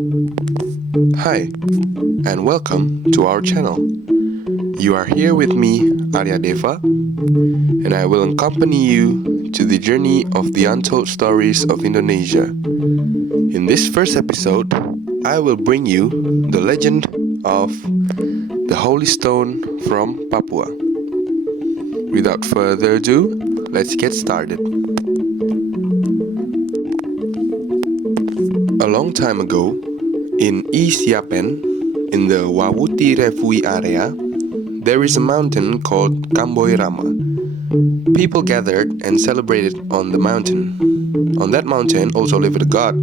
Hi, and welcome to our channel. You are here with me, Aryadeva, and I will accompany you to the journey of the untold stories of Indonesia. In this first episode, I will bring you the legend of the Holy Stone from Papua. Without further ado, let's get started. A long time ago, in East Yapen, in the Wawuti Refugee area, there is a mountain called Kamboi Rama. People gathered and celebrated on the mountain. On that mountain also lived a god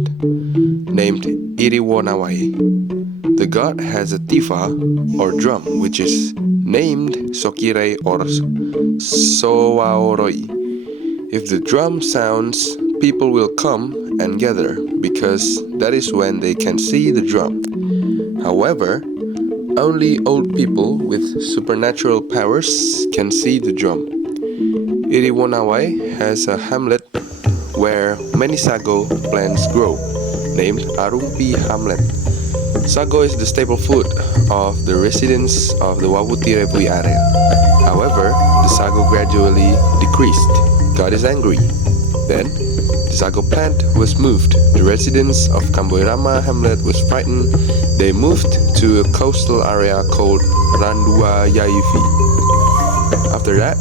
named Iriwonawai. The god has a tifa or drum which is named Sokirei or Sowaoroi. If the drum sounds, people will come and gather because that is when they can see the drum. However, only old people with supernatural powers can see the drum. Iriwonawai has a hamlet where many sago plants grow, named Arumpi Hamlet. Sago is the staple food of the residents of the Wawuti Refugee area. However, the sago gradually decreased. God is angry. Then, the sago plant was moved. The residents of Kamboi Rama Hamlet was frightened. They moved to a coastal area called Randua Yaivi. After that,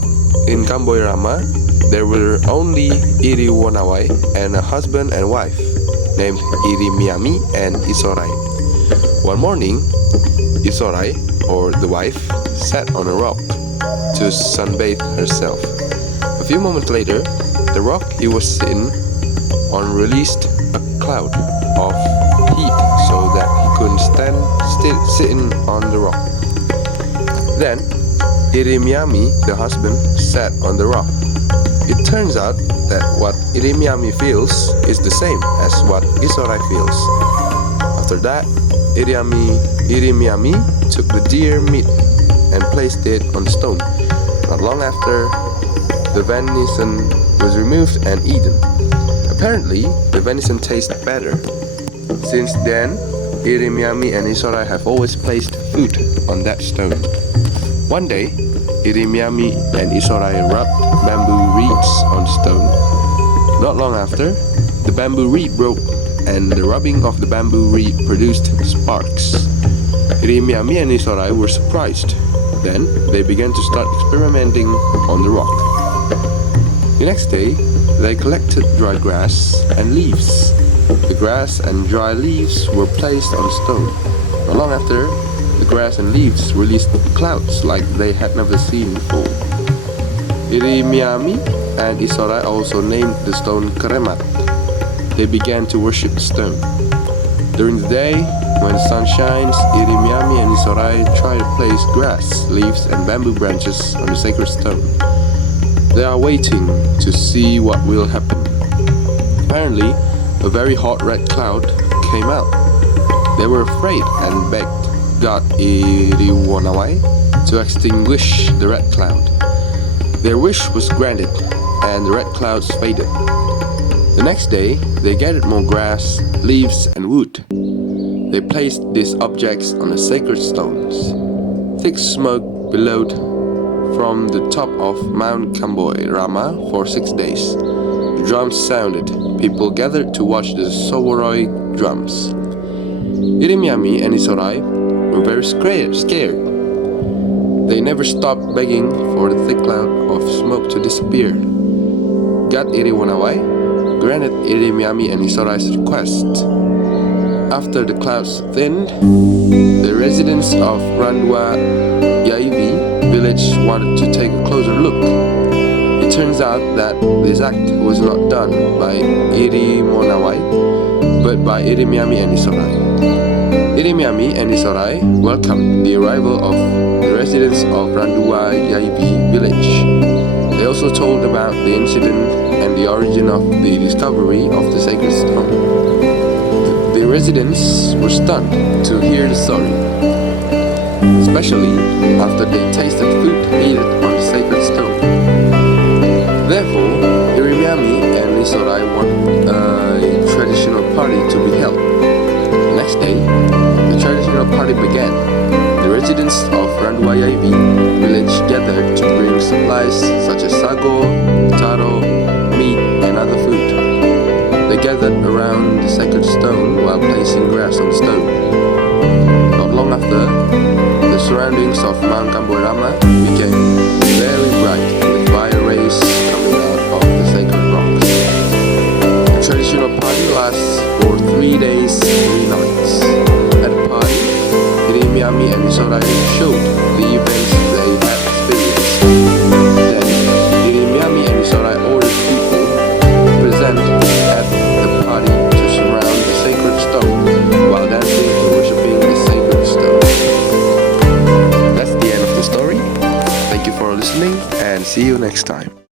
in Kamboi Rama, there were only Iriwonawai and a husband and wife named Irimiami and Isorai. One morning, Isorai, or the wife, sat on a rock to sunbathe herself. A few moments later, the rock he was sitting on released a cloud of heat so that he couldn't stand still sitting on the rock. Then, Irimiami, the husband, sat on the rock. It turns out that what Irimiami feels is the same as what Isorai feels. After that, Irimiami took the deer meat and placed it on the stone. Not long after, the venison was removed and eaten. Apparently, the venison tastes better. Since then, Irimiami and Isorai have always placed food on that stone. One day, Irimiami and Isorai rubbed bamboo reeds on the stone. Not long after, the bamboo reed broke and the rubbing of the bamboo reed produced sparks. Irimiami and Isorai were surprised. Then, they began to start experimenting on the rock. The next day, they collected dry grass and leaves. The grass and dry leaves were placed on the stone. Not long after, the grass and leaves released clouds like they had never seen before. Irimiami and Isorai also named the stone Keremat. They began to worship the stone. During the day, when the sun shines, Irimiami and Isorai try to place grass, leaves and bamboo branches on the sacred stone. They are waiting to see what will happen. Apparently, a very hot red cloud came out. They were afraid and begged God Iriwonawai to extinguish the red cloud. Their wish was granted, and the red clouds faded. The next day, they gathered more grass, leaves, and wood. They placed these objects on the sacred stones. Thick smoke billowed from the top of Mount Kamboi Rama for 6 days. The drums sounded. People gathered to watch the Soworoi drums. Irimiami and Isorai were very scared. They never stopped begging for the thick cloud of smoke to disappear. God Iriwonawai granted Irimiami and Isorai's request. After the clouds thinned, the residents of Randua Yaivi village wanted to take a closer look. It turns out that this act was not done by Iriwonawai, but by Irimiami and Isorai. Irimiami and Isorai welcomed the arrival of the residents of Randua Yaivi village. They also told about the incident and the origin of the discovery of the sacred stone. The residents were stunned to hear the story, especially after they tasted food eaten on the sacred stone. Therefore, Irimiami and Isorai want a traditional party to be held. The next day, gathered around the sacred stone while placing grass on the stone. Not long after, the surroundings of Mount Kamborama became very bright with fire rays coming out